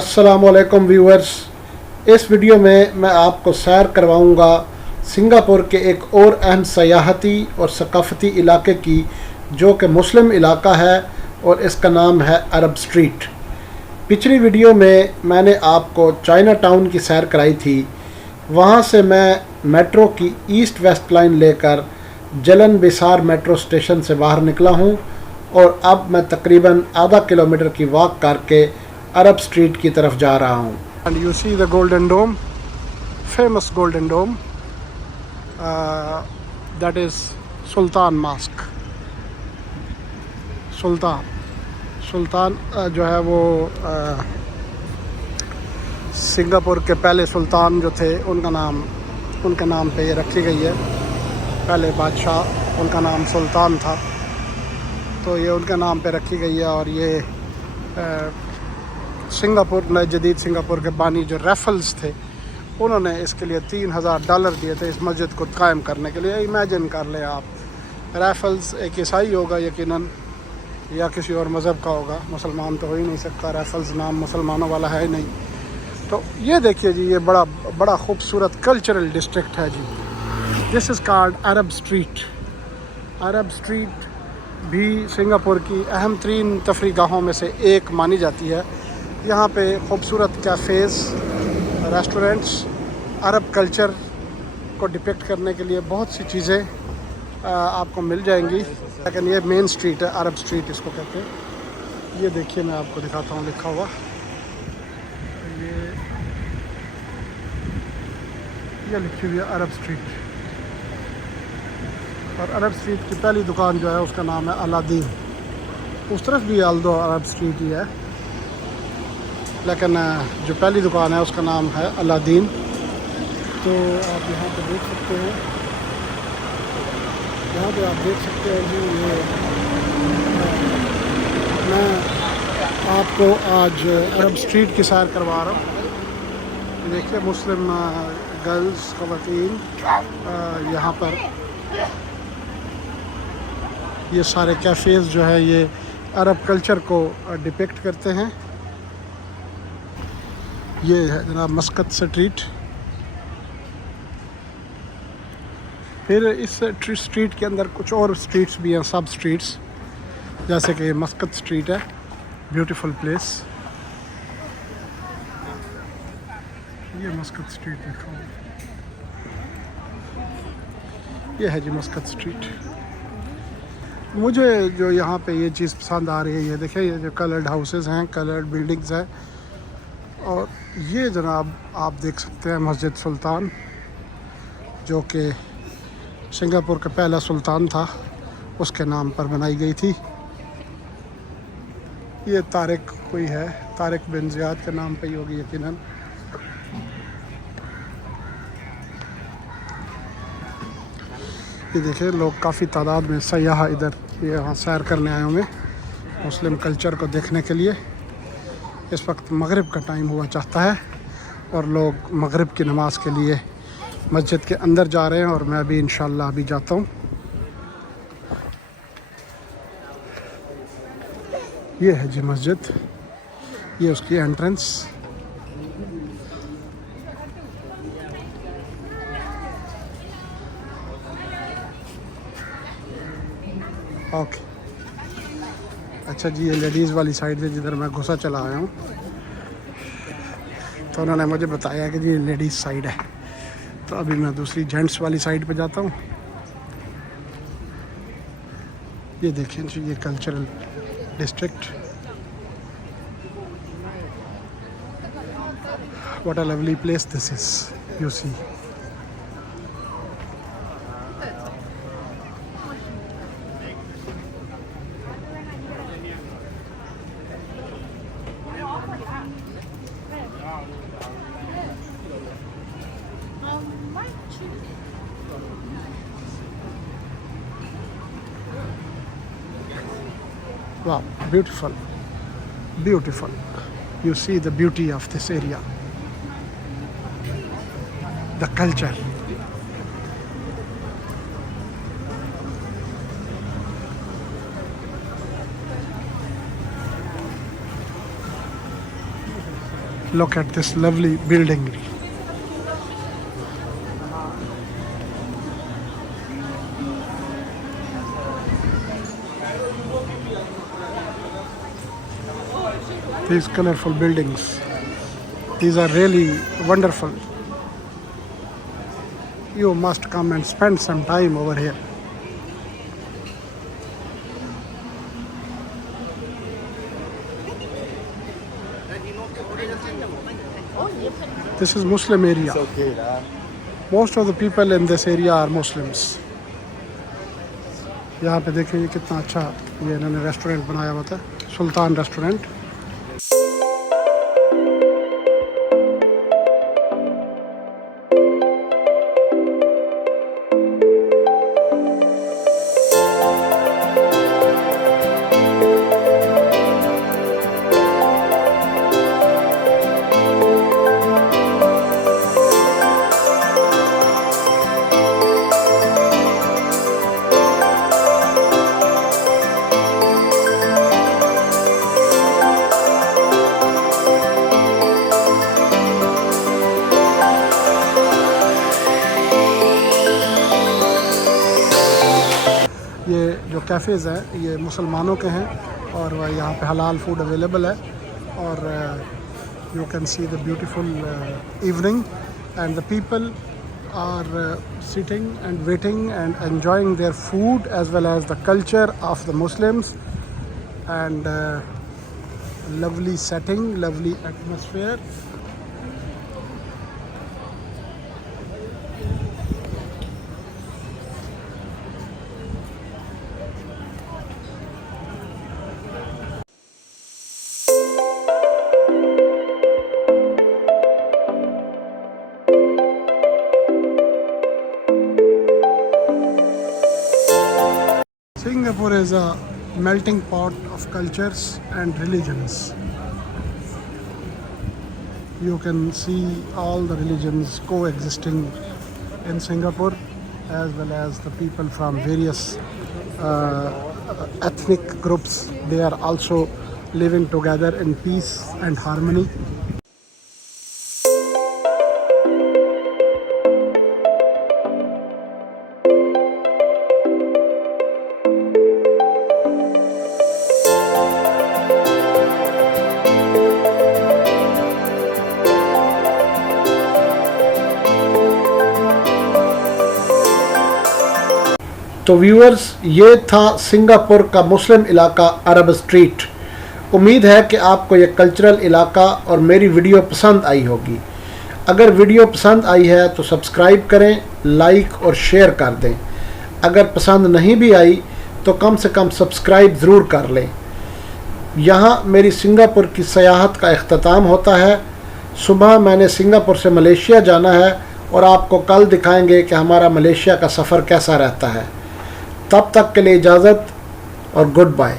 अस्सलामुअलैकुम व्यूअर्स। इस वीडियो में मैं आपको सैर करवाऊंगा सिंगापुर के एक और अहम सयाहती और सकाफ़ती इलाके की, जो कि मुस्लिम इलाका है और इसका नाम है अरब स्ट्रीट। पिछली वीडियो में मैंने आपको चाइना टाउन की सैर कराई थी। वहाँ से मैं मेट्रो की ईस्ट वेस्ट लाइन लेकर जलन बिसार मेट्रो स्टेशन से बाहर निकला हूँ और अब मैं तकरीबन आधा किलोमीटर की वॉक करके अरब स्ट्रीट की तरफ जा रहा हूँ। And you see the golden dome, famous golden dome, that is Sultan mosque. सुल्तान जो है वो सिंगापुर के पहले सुल्तान जो थे उनके नाम पे ये रखी गई है। पहले बादशाह, उनका नाम सुल्तान था, तो ये उनके नाम पे रखी गई है। और ये सिंगापुर नए जदीद सिंगापुर के बानी जो रैफल्स थे, उन्होंने इसके लिए $3000 दिए थे इस मस्जिद को कायम करने के लिए। इमेजिन कर लें आप, रैफल्स एक ईसाई होगा यकीनन, या किसी और मज़हब का होगा, मुसलमान तो हो ही नहीं सकता, रैफल्स नाम मुसलमानों वाला है ही नहीं। तो ये देखिए जी, ये बड़ा खूबसूरत कल्चरल डिस्ट्रिक्ट है जी। This is called Arab Street. Arab Street भी सिंगापुर की अहम तरीन तफरीगाहों में से एक मानी जाती है। यहाँ पे खूबसूरत कैफ़ेज़, रेस्टोरेंट्स, अरब कल्चर को डिपिक्ट करने के लिए बहुत सी चीज़ें आपको मिल जाएंगी। लेकिन ये मेन स्ट्रीट है, अरब स्ट्रीट इसको कहते हैं। ये देखिए, मैं आपको दिखाता हूँ लिखा हुआ। ये लिखी हुई है अरब स्ट्रीट। और अरब स्ट्रीट की पहली दुकान जो है उसका नाम है अलादीन। उस तरफ भी आल्दो अरब स्ट्रीट ही है, लेकिन जो पहली दुकान है उसका नाम है अलादीन। तो आप यहाँ पे देख सकते हैं, जी। ये मैं आपको आज अरब स्ट्रीट की सैर करवा रहा हूँ। देखिए, मुस्लिम गर्ल्स, ख़वातीन यहाँ पर, ये सारे कैफ़ेज़ जो है ये अरब कल्चर को डिपिक्ट करते हैं। ये है जनाब मस्कत स्ट्रीट। फिर इस स्ट्रीट के अंदर कुछ और स्ट्रीट्स भी हैं, सब स्ट्रीट्स, जैसे कि मस्कत स्ट्रीट है, ब्यूटीफुल प्लेस। ये मस्कत स्ट्रीट लिखा हुआ, ये है जी मस्कत स्ट्रीट। मुझे जो यहाँ पे ये चीज़ पसंद आ रही है, ये देखिए, ये जो कलर्ड हाउसेस हैं, कलर्ड बिल्डिंग्स हैं। और ये जनाब आप देख सकते हैं मस्जिद सुल्तान, जो कि सिंगापुर का पहला सुल्तान था, उसके नाम पर बनाई गई थी। ये तारिक कोई है, तारिक बिन ज़ियाद के नाम पे ही होगी यकीनन। ये देखिए, लोग काफ़ी तादाद में सयाह इधर यहाँ सैर करने आए होंगे मुस्लिम कल्चर को देखने के लिए। इस वक्त मगरिब का टाइम हुआ चाहता है और लोग मगरिब की नमाज़ के लिए मस्जिद के अंदर जा रहे हैं, और मैं भी इंशाल्लाह अभी जाता हूँ। ये है जी मस्जिद, ये उसकी एंट्रेंस। ओके, अच्छा जी, ये लेडीज़ वाली साइड से जिधर मैं घुसा चला आया हूँ, तो उन्होंने मुझे बताया कि जी लेडीज़ साइड है। तो अभी मैं दूसरी जेंट्स वाली साइड पे जाता हूँ। ये देखें जी, ये cultural district, what a lovely place this is, you see. Wow, beautiful, beautiful. You see the beauty of this area, the culture. Look at this lovely building. These colorful buildings, these are really wonderful. You must come and spend some time over here. This is Muslim area. Most of the people in this area are Muslims. यहाँ पे देखिए कितना अच्छा ये इन्होंने restaurant बनाया हुआ था, सुल्तान रेस्टोरेंट. ये जो कैफ़ेज़ हैं ये मुसलमानों के हैं और यहाँ पे हलाल फूड अवेलेबल है. और you can see the beautiful evening and the people are sitting and waiting and enjoying their food as well as the culture of the Muslims, and lovely setting, lovely atmosphere. Singapore is a melting pot of cultures and religions. You can see all the religions coexisting in Singapore, as well as the people from various ethnic groups. They are also living together in peace and harmony. तो viewers, ये था Singapore का मुस्लिम इलाका अरब street. उम्मीद है कि आपको ये कल्चरल इलाका और मेरी वीडियो पसंद आई होगी. अगर वीडियो पसंद आई है तो सब्सक्राइब करें, लाइक और शेयर कर दें. अगर पसंद नहीं भी आई तो कम से कम सब्सक्राइब ज़रूर कर लें. यहाँ मेरी सिंगापुर की सयाहत का इख्तिताम होता है. सुबह मैंने सिंगापुर से मलेशिया जाना है और आपको कल दिखाएंगे कि हमारा मलेशिया का सफ़र कैसा रहता है. तब तक के लिए इजाज़त और गुड बाय.